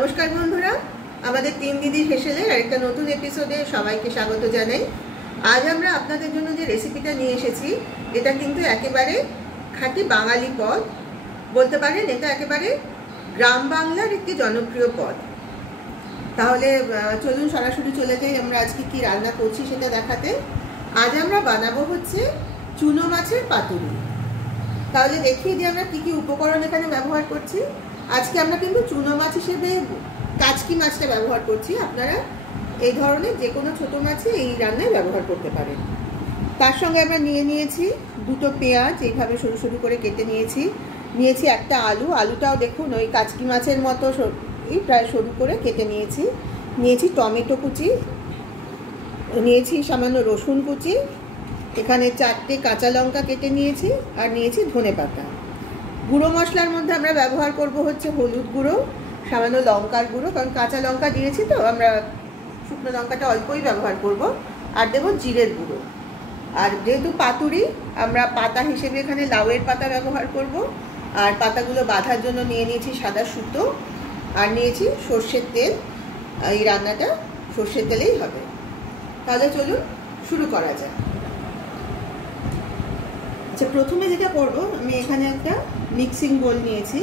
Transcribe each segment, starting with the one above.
নমস্কার বন্ধুরা, আমাদের তিন দিদির হেসেলের আরেকটা নতুন এপিসোডে সবাইকে স্বাগত জানাই। আজ আমরা আপনাদের জন্য যে রেসিপিটা নিয়ে এসেছি এটা কিন্তু একেবারে খাঁটি বাঙালি পদ বলতে পারেন। এটা একেবারে গ্রাম বাংলার একটি জনপ্রিয় পদ। তাহলে চলুন সরাসরি চলে যাই আমরা আজকে কি রান্না করছি সেটা দেখাতে। আজ আমরা বানাবো হচ্ছে চুনো মাছের পাতুরি। তাহলে দেখিয়ে দিই আমরা কি কি উপকরণ এখানে ব্যবহার করছি। আজকে আমরা কিন্তু চুনো মাছ হিসেবে কাচকি মাছটা ব্যবহার করছি। আপনারা এই ধরনের যে কোনো ছোটো মাছই এই রান্নায় ব্যবহার করতে পারেন। তার সঙ্গে আমরা নিয়েছি দুটো পেঁয়াজ, এইভাবে সরু সরু করে কেটে নিয়েছি একটা আলুটাও দেখুন ওই কাচকি মাছের মতো প্রায় সরু করে কেটে নিয়েছি টমেটো কুচি, নিয়েছি সামান্য রসুন কুচি, এখানে 4টে কাঁচা লঙ্কা কেটে নিয়েছি, আর নিয়েছি ধনেপাতা। গুঁড়ো মশলার মধ্যে আমরা ব্যবহার করব হচ্ছে হলুদ গুঁড়ো, সামান্য লঙ্কার গুঁড়ো, কারণ কাঁচা লঙ্কা দিয়েছি তো আমরা শুকনো লঙ্কাটা অল্পই ব্যবহার করব, আর দেবো জিরের গুঁড়ো। আর যেহেতু পাতুরি আমরা পাতা হিসেবে এখানে লাউয়ের পাতা ব্যবহার করব, আর পাতাগুলো বাঁধার জন্য নিয়েছি সাদা সুতো, আর নিয়েছি সর্ষের তেল। এই রান্নাটা সর্ষের তেলেই হবে। তাহলে চলুন শুরু করা যাক। আচ্ছা, প্রথমে যেটা করব, আমি এখানে একটা মিক্সিং বোল নিয়েছি।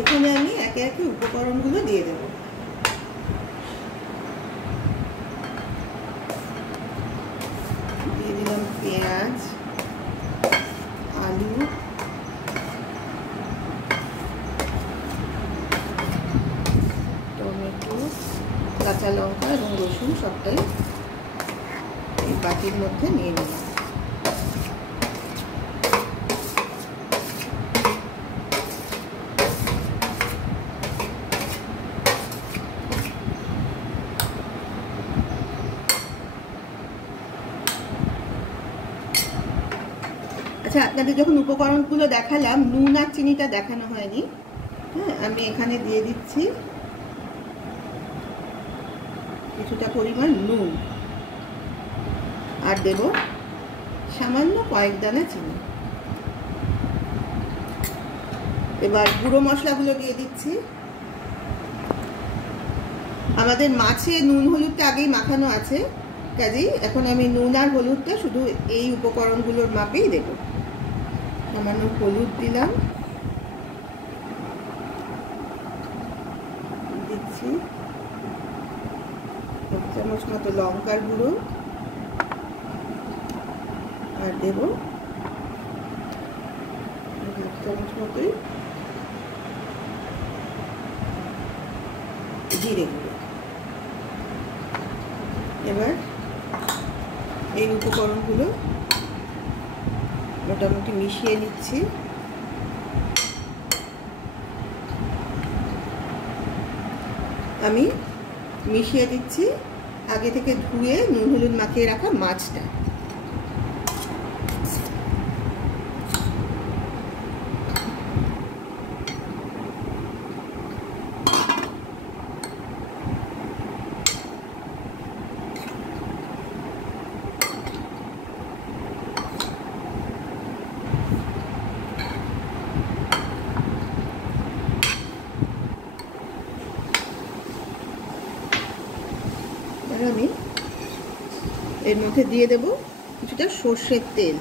এখানে আমি একে একে উপকরণগুলো দিয়ে দেব। দিয়ে দিলাম পেঁয়াজ, আলু, টমেটো, কাঁচা লঙ্কা এবং রসুন সবটাই এই বাটির মধ্যে নিয়ে নিলাম। আচ্ছা, আপনাদের যখন উপকরণগুলো দেখালাম নুন আর চিনিটা দেখানো হয়নি। হ্যাঁ, আমি এখানে দিয়ে দিচ্ছি কিছুটা পরিমাণ নুন, আর দেব সামান্য কয়েক দানা চিনি। এবার গুঁড়ো মশলাগুলো দিয়ে দিচ্ছি। আমাদের মাছে নুন হলুদটা আগেই মাখানো আছে, কাজেই এখন আমি নুন আর হলুদটা শুধু এই উপকরণগুলোর মাপেই দেব। সামান্য হলুদ দিলাম, দিচ্ছি 1 চামচ মতো লঙ্কার গুঁড়ো, আর দেব 1 চামচ মতোই জিরে গুঁড়ো। এবার এই উপকরণগুলো মোটামুটি মিশিয়ে নিচ্ছি। আমি মিশিয়ে দিচ্ছি আগে থেকে ধুয়ে নুন হলুদ মাখিয়ে রাখা মাছটা। আমি এর মধ্যে দিয়ে দেব কিছুটা সর্ষের তেল।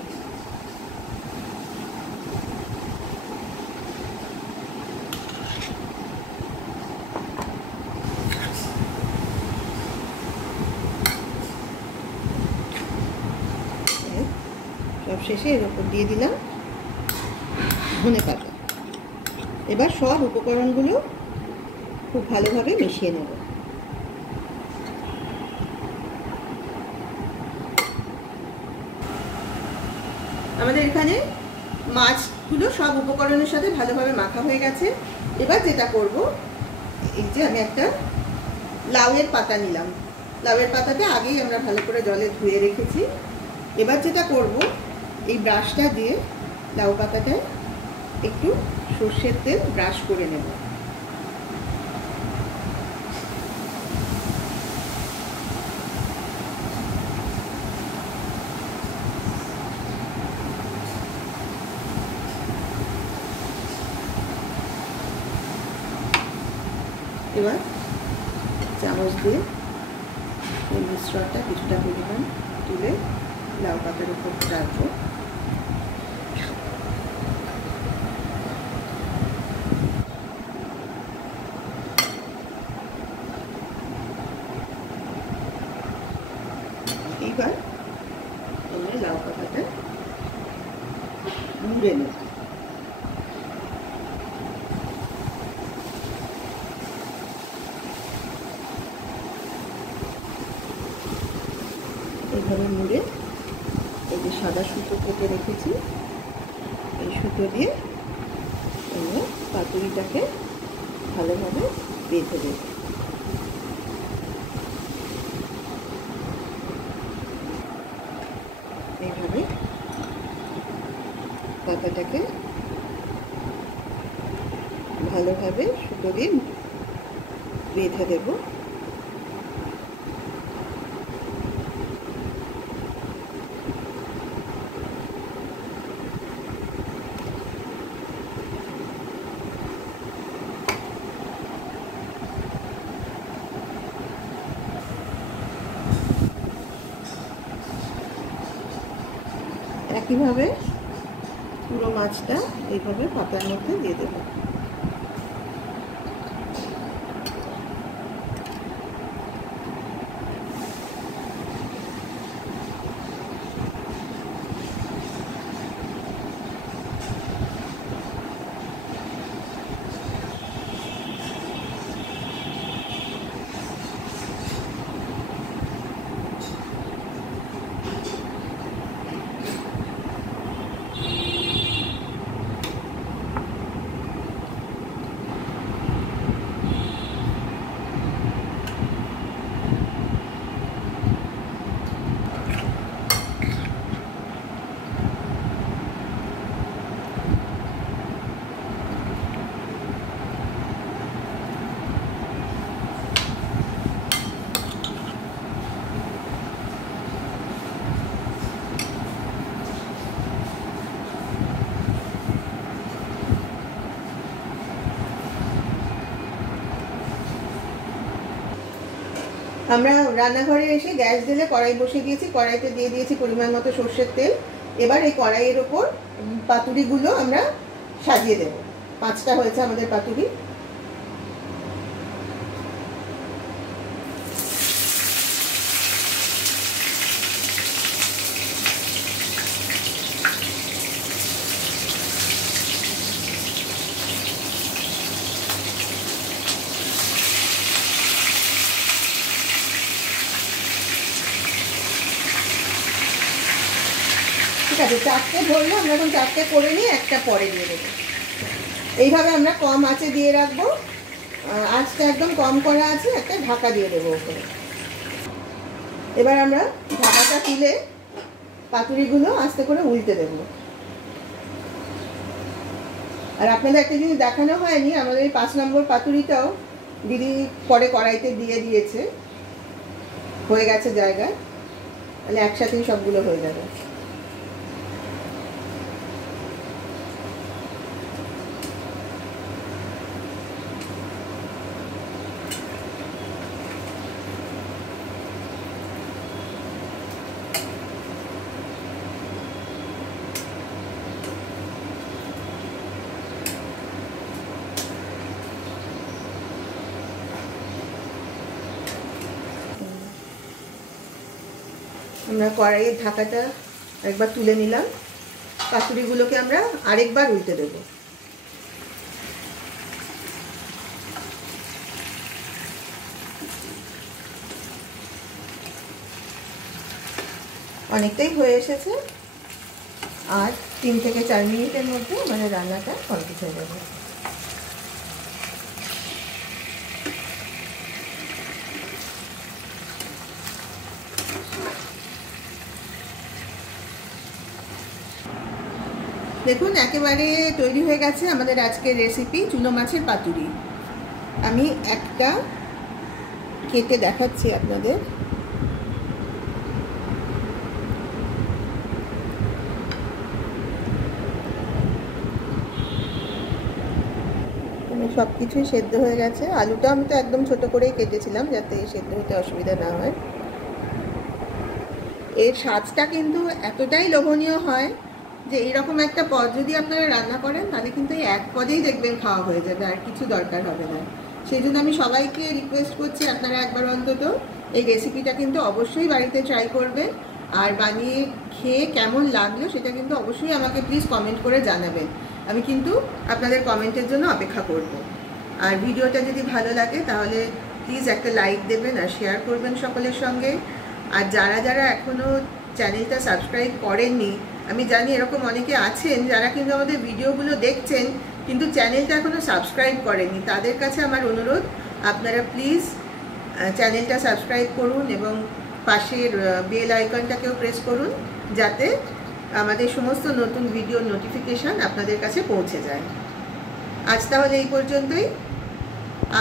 সব শেষে এর উপর দিয়ে দিলাম ধনেপাতা। এবার সব উপকরণগুলো খুব ভালোভাবে মিশিয়ে নেব। আমাদের এখানে মাছগুলো সব উপকরণের সাথে ভালোভাবে মাখা হয়ে গেছে। এবার যেটা করব, এই যে আমি একটা লাউয়ের পাতা নিলাম। লাউয়ের পাতাটা আগেই আমরা ভালো করে জলে ধুয়ে রেখেছি। এবার যেটা করব, এই ব্রাশটা দিয়ে লাউ পাতাটায় একটু সর্ষের তেল ব্রাশ করে নেব। এবার চামচ দিয়ে এই মিশ্রণটা কিছুটা পরিমাণ তুলে লাউ পাতার উপর রাখবো। এইবার আমি লাউ পাতাটা মুড়ে নেব। এইভাবে মুড়ে এই যে সাদা সুতো কেটে রেখেছি, এই সুতো দিয়ে আমি পাতুরিটাকে ভালোভাবে বেঁধে দেব। এইভাবে পাতাটাকে ভালোভাবে সুতো দিয়ে বেঁধে দেব। একইভাবে পুরো মাছটা এইভাবে পাতার মধ্যে দিয়ে দেব। আমরা রান্নাঘরে এসে গ্যাস জ্বেলে কড়াই বসিয়ে দিয়েছি, কড়াইতে দিয়ে দিয়েছি পরিমাণ মতো সর্ষের তেল। এবার এই কড়াইয়ের ওপর পাতুরিগুলো আমরা সাজিয়ে দেব। 5টা হয়েছে আমাদের পাতুরি। ঠিক আছে, 4টে ধরলে আমরা এখন 4টে করে নিয়ে একটা পরে দিয়ে দেবো। এইভাবে আমরা কম আঁচে দিয়ে রাখবো। আঁচটা একদম কম করা আছে, একটা ঢাকা দিয়ে দেবো ওপরে। এবার আমরা ঢাকাটা তুলে পাতুরিগুলো আস্তে করে উল্টে দেবো। আর আপনাদের একটা জিনিস দেখানো হয়নি, আমাদের এই 5 নম্বর পাতুরিটাও দিদি পরে কড়াইতে দিয়ে দিয়েছে, হয়ে গেছে জায়গায়, তাহলে একসাথেই সবগুলো হয়ে যাবে। আমরা কড়াইয়ের ঢাকাটা একবার তুলে নিলাম। পাতুরিগুলোকে আমরা আরেকবার উল্টে দেব। অনেকটাই হয়ে এসেছে, আর 3 থেকে 4 মিনিটের মধ্যে আমাদের রান্নাটা কমপ্লিট হয়ে যাবে। দেখুন একেবারে তৈরি হয়ে গেছে আমাদের আজকের রেসিপি চুনো মাছের পাতুরি। আমি একটা কেটে দেখাচ্ছি আপনাদের। আমি সব কিছুই সেদ্ধ হয়ে গেছে। আলুটা আমি তো একদম ছোট করেই কেটেছিলাম যাতে সেদ্ধ হতে অসুবিধা না হয়। এর স্বাদটা কিন্তু এতটাই লোভনীয় হয় যে এইরকম একটা পদ যদি আপনারা রান্না করেন তাহলে কিন্তু এই এক পদেই দেখবেন খাওয়া হয়ে যাবে, আর কিছু দরকার হবে না। সেই জন্য আমি সবাইকে রিকোয়েস্ট করছি আপনারা একবার অন্তত এই রেসিপিটা কিন্তু অবশ্যই বাড়িতে ট্রাই করবেন, আর বানিয়ে খেয়ে কেমন লাগলো সেটা কিন্তু অবশ্যই আমাকে প্লিজ কমেন্ট করে জানাবেন। আমি কিন্তু আপনাদের কমেন্টের জন্য অপেক্ষা করব। আর ভিডিওটা যদি ভালো লাগে তাহলে প্লিজ একটা লাইক দেবেন আর শেয়ার করবেন সকলের সঙ্গে। আর যারা যারা এখনও চ্যানেলটা সাবস্ক্রাইব করেননি, আমি জানি এরকম অনেকে আছেন যারা কিন্তু আমাদের ভিডিওগুলো দেখছেন কিন্তু চ্যানেলটা এখনও সাবস্ক্রাইব করেননি, তাদের কাছে আমার অনুরোধ আপনারা প্লিজ চ্যানেলটা সাবস্ক্রাইব করুন এবং পাশের বেল আইকনটাকেও প্রেস করুন যাতে আমাদের সমস্ত নতুন ভিডিওর নোটিফিকেশান আপনাদের কাছে পৌঁছে যায়। আজ তাহলে এই পর্যন্তই।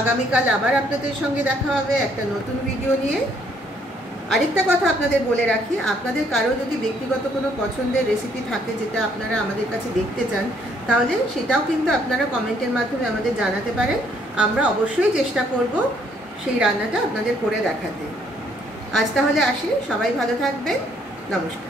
আগামীকাল আবার আপনাদের সঙ্গে দেখা হবে একটা নতুন ভিডিও নিয়ে। আরেকটা কথা আপনাদের বলে রাখি, আপনাদের কারো যদি ব্যক্তিগত কোনো পছন্দের রেসিপি থাকে যেটা আপনারা আমাদের কাছে দেখতে চান তাহলে সেটাও কিন্তু আপনারা কমেন্টের মাধ্যমে আমাদের জানাতে পারেন। আমরা অবশ্যই চেষ্টা করব সেই রান্নাটা আপনাদের করে দেখাতে। আজ তাহলে আসি, সবাই ভালো থাকবেন, নমস্কার।